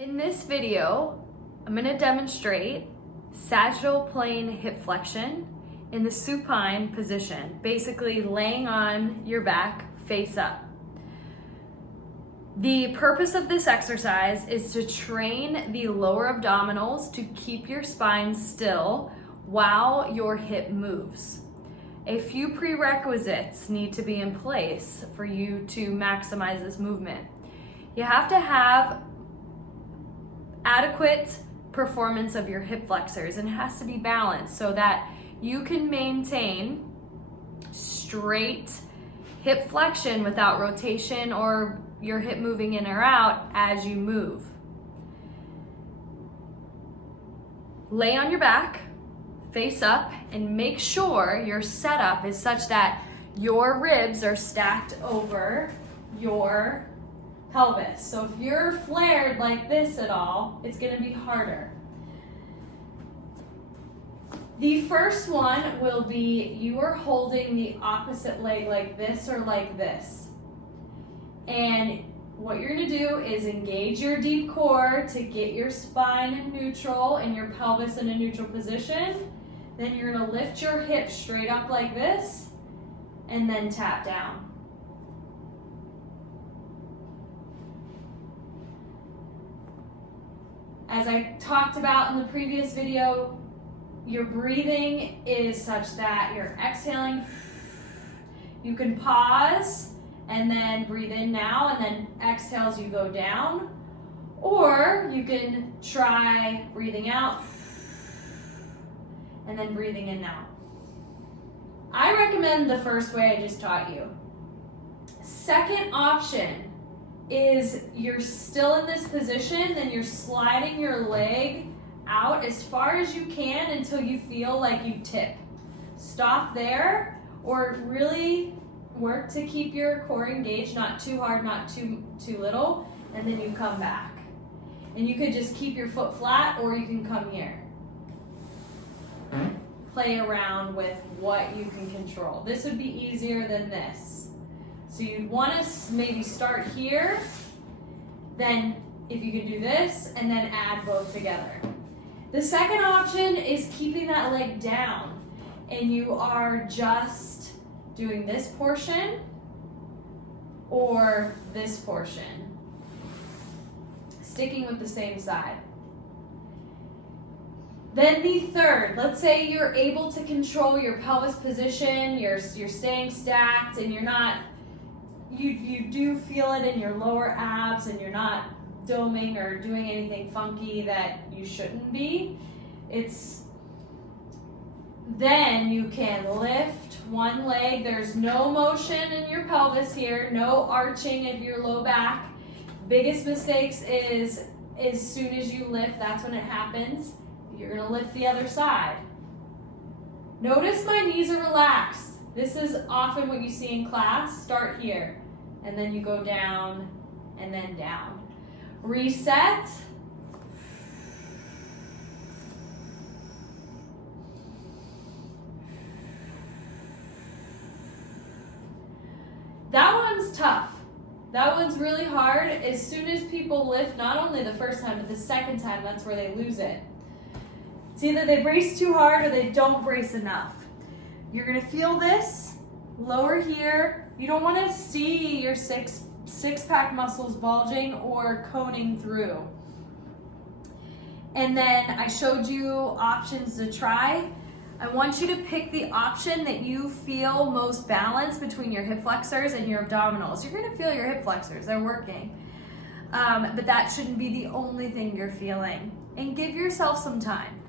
In this video, I'm going to demonstrate sagittal plane hip flexion in the supine position, basically laying on your back face up. The purpose of this exercise is to train the lower abdominals to keep your spine still while your hip moves. A few prerequisites need to be in place for you to maximize this movement. You have to have adequate performance of your hip flexors, and it has to be balanced so that you can maintain straight hip flexion without rotation or your hip moving in or out as you move. Lay on your back, face up, and make sure your setup is such that your ribs are stacked over your pelvis. So if you're flared like this at all, it's going to be harder. The first one will be you are holding the opposite leg like this or like this. And what you're going to do is engage your deep core to get your spine in neutral and your pelvis in a neutral position. Then you're going to lift your hips straight up like this and then tap down. As I talked about in the previous video, your breathing is such that you're exhaling. You can pause and then breathe in now and then exhale as you go down. Or you can try breathing out and then breathing in now. I recommend the first way I just taught you. Second option is you're still in this position, then you're sliding your leg out as far as you can until you feel like you tip. Stop there, or really work to keep your core engaged, not too hard, not too little, and then you come back. And you could just keep your foot flat, or you can come here. Play around with what you can control. This would be easier than this. So you'd want to maybe start here, then if you could do this, and then add both together. The second option is keeping that leg down, and you are just doing this portion or this portion, sticking with the same side. Then the third, let's say you're able to control your pelvis position, you're staying stacked, and you're not, you do feel it in your lower abs, and you're not doming or doing anything funky that you shouldn't be. Then you can lift one leg. There's no motion in your pelvis here, no arching of your low back. Biggest mistakes is as soon as you lift, that's when it happens. You're gonna lift the other side. Notice my knees are relaxed. This is often what you see in class. Start here, and then you go down, and then down. Reset. That one's tough. That one's really hard. As soon as people lift, not only the first time, but the second time, that's where they lose it. It's either they brace too hard or they don't brace enough. You're gonna feel this lower here. You don't wanna see your six-pack muscles bulging or coning through. And then I showed you options to try. I want you to pick the option that you feel most balanced between your hip flexors and your abdominals. You're gonna feel your hip flexors, they're working. But that shouldn't be the only thing you're feeling. And give yourself some time.